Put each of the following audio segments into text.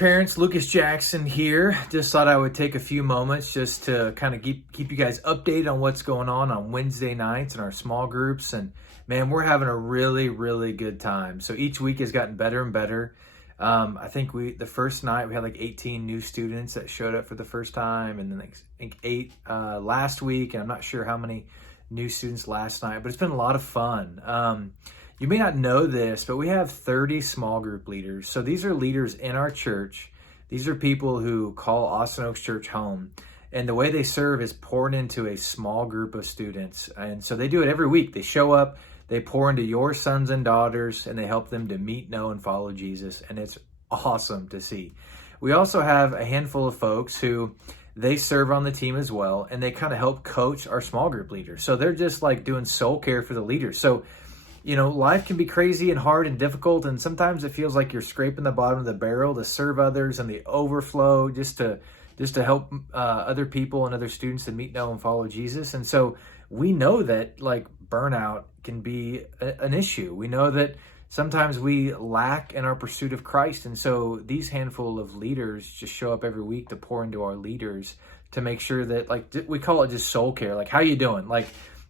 parents, Lucas Jackson here. Just thought I would take a few moments just to kind of keep you guys updated on what's going on Wednesday nights in our small groups. And man, we're having a really, really good time. So each week has gotten better and better. I think the first night we had like 18 new students that showed up for the first time, and then I think 8 last week, and I'm not sure how many new students last night, but it's been a lot of fun. You may not know this, but we have 30 small group leaders. So these are leaders in our church. These are people who call Austin Oaks Church home. And the way they serve is pouring into a small group of students. And so they do it every week. They show up, they pour into your sons and daughters, and they help them to meet, know, and follow Jesus. And it's awesome to see. We also have a handful of folks who they serve on the team as well, and they kind of help coach our small group leaders. So they're just like doing soul care for the leaders. So you know, life can be crazy and hard and difficult, and sometimes it feels like you're scraping the bottom of the barrel to serve others and the overflow just to help other people and other students to meet, know, and follow Jesus. And so we know that like burnout can be an issue. We know that sometimes we lack in our pursuit of Christ. And so these handful of leaders just show up every week to pour into our leaders to make sure that, like, we call it just soul care. Like, how you doing? Like,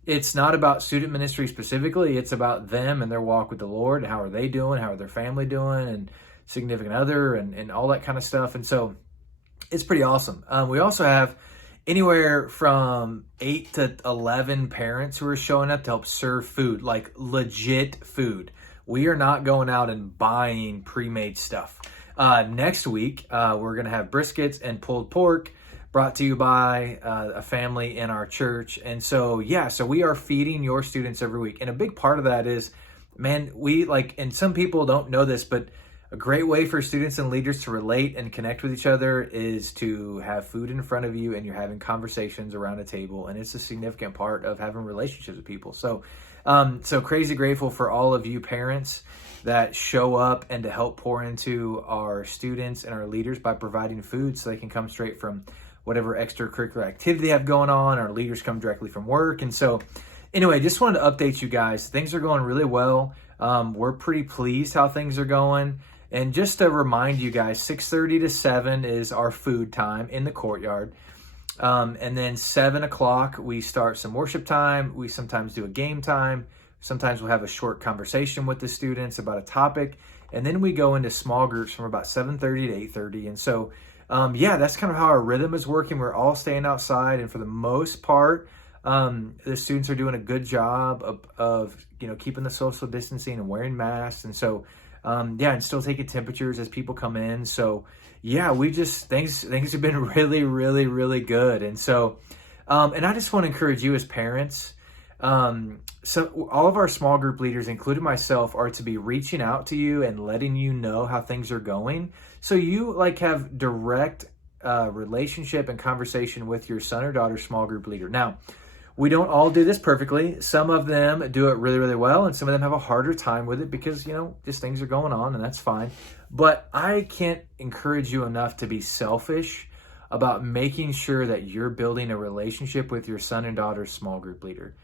it's not about student ministry specifically. It's about them and their walk with the Lord. How are they doing? How are their family doing? And significant other and all that kind of stuff. And so it's pretty awesome. We also have anywhere from 8 to 11 parents who are showing up to help serve food, like legit food. We are not going out and buying pre-made stuff. Next week, we're going to have briskets and pulled pork brought to you by a family in our church. And so, so we are feeding your students every week. And a big part of that is, man, and some people don't know this, but a great way for students and leaders to relate and connect with each other is to have food in front of you and you're having conversations around a table. And it's a significant part of having relationships with people. So, so crazy grateful for all of you parents that show up and to help pour into our students and our leaders by providing food so they can come straight from whatever extracurricular activity they have going on. Our leaders come directly from work. And so anyway, just wanted to update you guys. Things are going really well. We're pretty pleased how things are going. And just to remind you guys, 6:30 to 7 is our food time in the courtyard. And then 7 o'clock, we start some worship time. We sometimes do a game time. Sometimes we'll have a short conversation with the students about a topic. And then we go into small groups from about 7:30 to 8:30. And so that's kind of how our rhythm is working. We're all staying outside, and for the most part, the students are doing a good job of keeping the social distancing and wearing masks, and so and still taking temperatures as people come in. So things have been really, really, really good. And so and I just want to encourage you as parents. So all of our small group leaders, including myself, are to be reaching out to you and letting you know how things are going. So you have direct relationship and conversation with your son or daughter small group leader. Now, we don't all do this perfectly. Some of them do it really, really well, and some of them have a harder time with it because, just things are going on, and that's fine. But I can't encourage you enough to be selfish about making sure that you're building a relationship with your son and daughter's small group leader.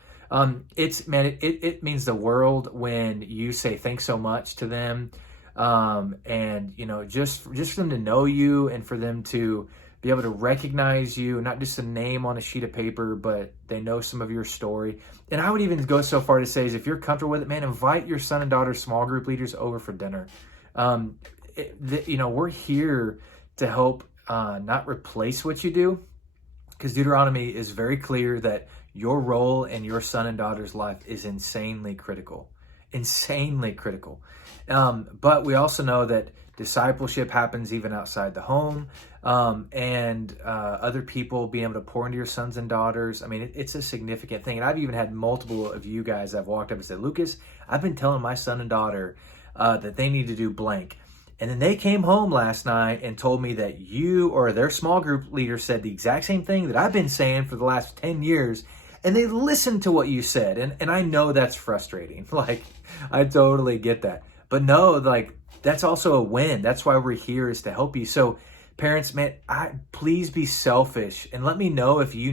It means the world when you say thanks so much to them. And just for them to know you and for them to be able to recognize you, not just a name on a sheet of paper, but they know some of your story. And I would even go so far to say is if you're comfortable with it, man, invite your son and daughter small group leaders over for dinner. We're here to help, not replace what you do, because Deuteronomy is very clear that your role in your son and daughter's life is insanely critical. But we also know that discipleship happens even outside the home, and other people being able to pour into your sons and daughters. I mean, it's a significant thing. And I've even had multiple of you guys that have walked up and said, Lucas, I've been telling my son and daughter that they need to do blank. And then they came home last night and told me that you or their small group leader said the exact same thing that I've been saying for the last 10 years. And they listened to what you said. And I know that's frustrating. I totally get that. But no, that's also a win. That's why we're here, is to help you. So parents, man, please be selfish and let me know if you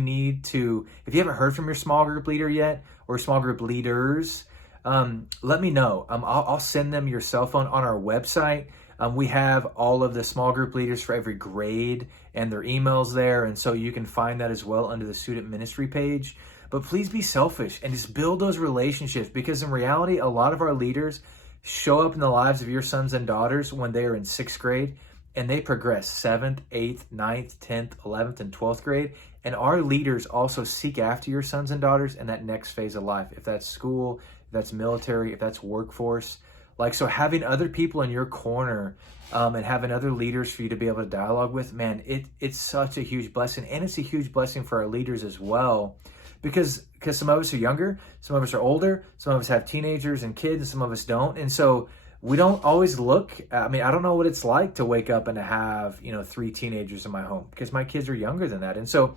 haven't heard from your small group leader yet or small group leaders, let me know. I'll send them your cell phone on our website. We have all of the small group leaders for every grade and their emails there. And so you can find that as well under the student ministry page. But please be selfish and just build those relationships, because in reality, a lot of our leaders show up in the lives of your sons and daughters when they are in 6th grade, and they progress 7th, 8th, 9th, 10th, 11th, and 12th grade. And our leaders also seek after your sons and daughters in that next phase of life. If that's school, if that's military, if that's workforce. Like, so having other people in your corner and having other leaders for you to be able to dialogue with, man, it's such a huge blessing. And it's a huge blessing for our leaders as well. Because some of us are younger, some of us are older, some of us have teenagers and kids, and some of us don't. And so we don't always look, I mean, I don't know what it's like to wake up and to have, 3 teenagers in my home, because my kids are younger than that. And so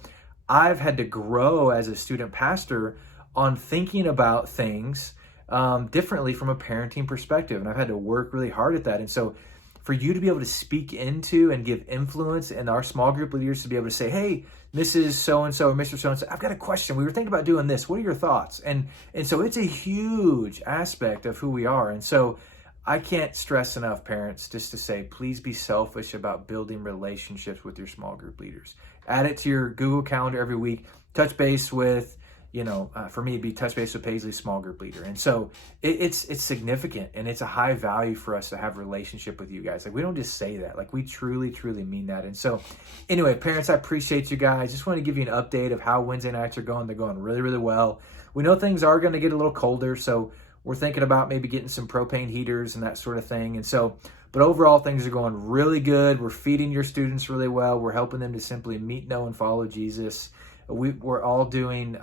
I've had to grow as a student pastor on thinking about things differently from a parenting perspective. And I've had to work really hard at that. And so for you to be able to speak into and give influence, and our small group leaders to be able to say, hey, Mrs. So-and-so or Mr. So-and-so, I've got a question. We were thinking about doing this. What are your thoughts? And so it's a huge aspect of who we are. And so I can't stress enough, parents, just to say, please be selfish about building relationships with your small group leaders. Add it to your Google Calendar every week. Touch base with, for me, it'd be touch base with Paisley's small group leader. And so it's significant, and it's a high value for us to have a relationship with you guys. Like, we don't just say that. Like, we truly, truly mean that. And so anyway, parents, I appreciate you guys. Just want to give you an update of how Wednesday nights are going. They're going really, really well. We know things are going to get a little colder, so we're thinking about maybe getting some propane heaters and that sort of thing. And so, but overall, things are going really good. We're feeding your students really well. We're helping them to simply meet, know, and follow Jesus. We're all doing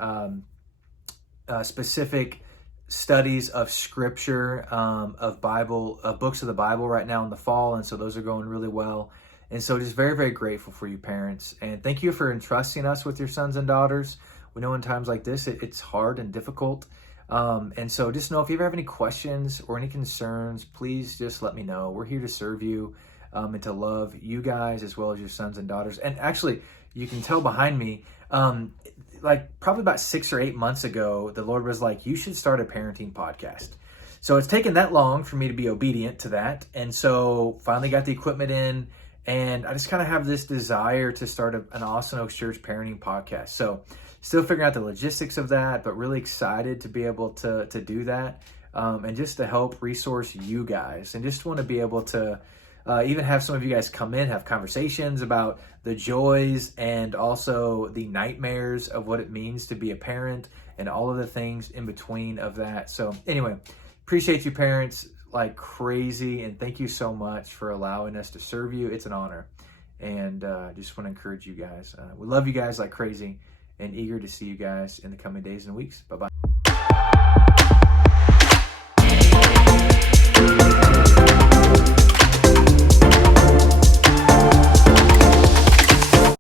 specific studies of scripture, of Bible, of books of the Bible right now in the fall. And so those are going really well. And so just very, very grateful for you, parents. And thank you for entrusting us with your sons and daughters. We know in times like this, it's hard and difficult. And so just know, if you ever have any questions or any concerns, please just let me know. We're here to serve you and to love you guys as well as your sons and daughters. And actually, you can tell behind me, like probably about 6 or 8 months ago, the Lord was like, you should start a parenting podcast. So it's taken that long for me to be obedient to that. And so finally got the equipment in, and I just kind of have this desire to start an Austin Oaks Church parenting podcast. So still figuring out the logistics of that, but really excited to be able to do that, and just to help resource you guys, and just want to be able to even have some of you guys come in, have conversations about the joys and also the nightmares of what it means to be a parent and all of the things in between of that. So anyway, appreciate you, parents, like crazy, and thank you so much for allowing us to serve you. It's an honor, and just want to encourage you guys. We love you guys like crazy, and eager to see you guys in the coming days and weeks. Bye-bye.